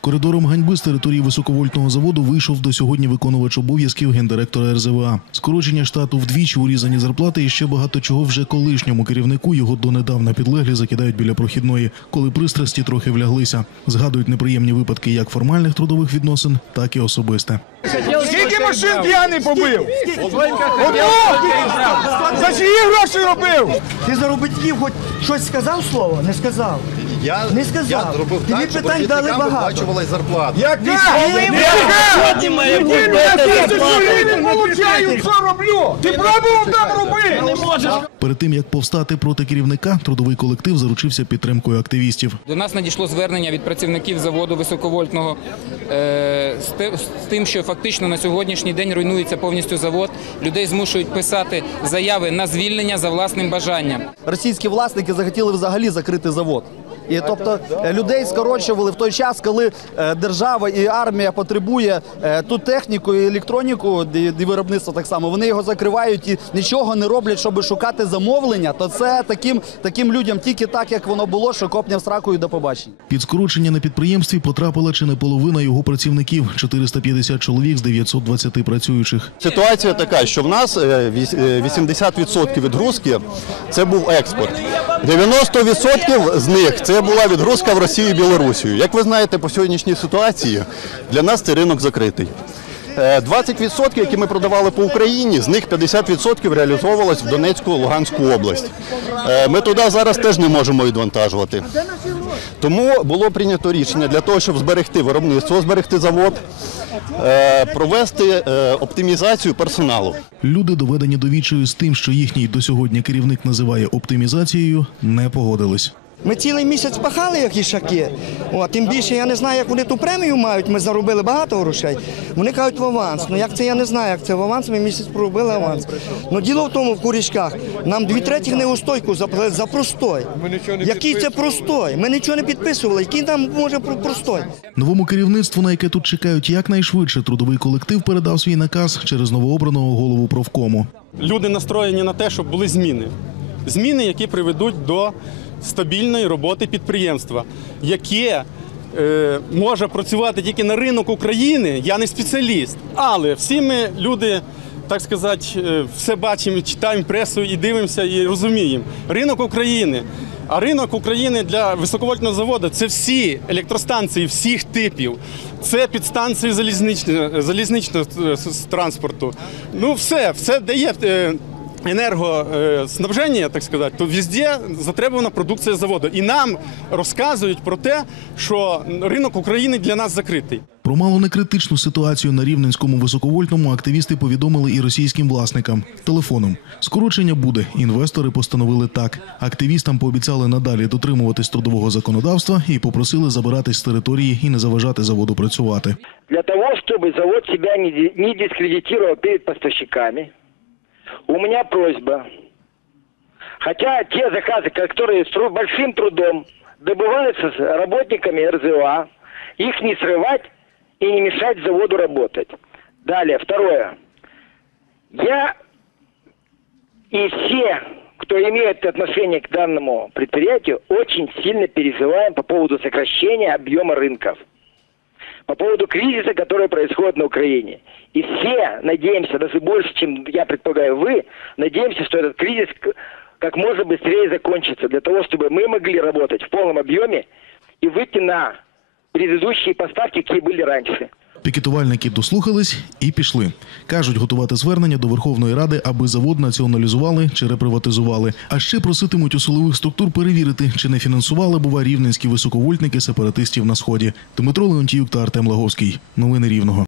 Коридором ганьби з території високовольтного заводу вийшов до сьогодні виконувач обов'язків гендиректора РЗВА. Скорочення штату вдвічі урізані зарплати і ще багато чого вже колишньому керівнику його донедавна підлеглі закидають біля прохідної, коли пристрасті трохи вляглися. Згадують неприємні випадки як формальних трудових відносин, так і особисте. Скільки машин п'яний побив? Одну! За чиї гроші робив? Ти за робітників хоч щось сказав слово? Не сказав. Я, Не сказав. я зробив Тобі так, щоб питань дали робітникам багато. виплачувалась зарплата. Яка? Яка? має бути получаю, що роблю? Ти пробував там робити? Перед тим як повстати проти керівника, трудовий колектив заручився підтримкою активістів. До нас надійшло звернення від працівників заводу високовольтного е, з те- з тим, що фактично на сьогоднішній день руйнується повністю завод. Людей змушують писати заяви на звільнення за власним бажанням. російські власники захотіли взагалі закрити завод. І тобто е, людей скорочували в той час, коли е, держава і армія потребує е, ту техніку і електроніку, і виробництво так само. Вони його закривають і нічого не роблять, щоб шукати замовлення. То це таким, таким людям тільки так, як воно було, що копня в сраку і до побачення. Під скорочення на підприємстві потрапила чи не половина його працівників 450 чоловік з 920 працюючих. Ситуація така, що в нас е, віс- е, 80% відгрузки це був експорт. 90% з них це була відгрузка в Росію і Білорусію. Як ви знаєте, по сьогоднішній ситуації для нас цей ринок закритий. Е, 20%, які ми продавали по Україні, з них 50% реалізовувалось в Донецьку, Луганську область. Е, Ми туди зараз теж не можемо відвантажувати. Тому було прийнято рішення для того, щоб зберегти виробництво, зберегти завод, е, провести е, оптимізацію персоналу. Люди, доведені до відчаю з тим, що їхній до сьогодні керівник називає оптимізацією, не погодились. Ми цілий місяць пахали, як ішаки. О, тим більше я не знаю, як вони ту премію мають. Ми заробили багато грошей. Вони кажуть в аванс. Ну як це я не знаю, як це в аванс. Ми місяць проробили аванс. Ну діло в тому, в курічках нам дві третіх неустойку за, за простой. Який це простой? Ми нічого не підписували. Який нам може простой? Новому керівництву, на яке тут чекають якнайшвидше, трудовий колектив передав свій наказ через новообраного голову профкому. люди настроєні на те, щоб були зміни. Зміни, які приведуть до стабільної роботи підприємства, яке е, може працювати тільки на ринок України. Я не спеціаліст, але всі ми люди. Так сказати, е, все бачимо, читаємо пресу і дивимося, і розуміємо. Ринок України. А ринок України для високовольтного заводу це всі електростанції всіх типів. Це підстанції залізничного, залізничного е, транспорту. Ну, все, все дає е, енергоснабження, так сказати, то везде затребувана продукція заводу. І нам розказують про те, що ринок України для нас закритий. Про мало не критичну ситуацію на рівненському високовольтному активісти повідомили і російським власникам телефоном. Скорочення буде. Інвестори постановили так. Активістам пообіцяли надалі дотримуватись трудового законодавства і попросили забиратись з території і не заважати заводу працювати. для того, чтобы завод себя не, ди- не дискредитировал перед поставщиками, у меня просьба. Хотя те заказы, которые с большим трудом добываются с работниками РЗОА, их не срывать и не мешать заводу работать. Далее, второе. Я и все, кто имеет отношение к данному предприятию, очень сильно переживаем по поводу сокращения объема рынков по поводу кризиса, который происходит на Украине. И все надеемся, даже больше, чем я предполагаю вы, надеемся, что этот кризис как можно быстрее закончится, для того, чтобы мы могли работать в полном объеме и выйти на предыдущие поставки, какие были раньше. Пікетувальники дослухались і пішли. кажуть, готувати звернення до Верховної Ради, аби завод націоналізували чи реприватизували. А ще проситимуть у силових структур перевірити, чи не фінансували бува рівненські високовольтники сепаратистів на сході. Дмитро Леонтіюк та Артем Лаговський. Новини рівного.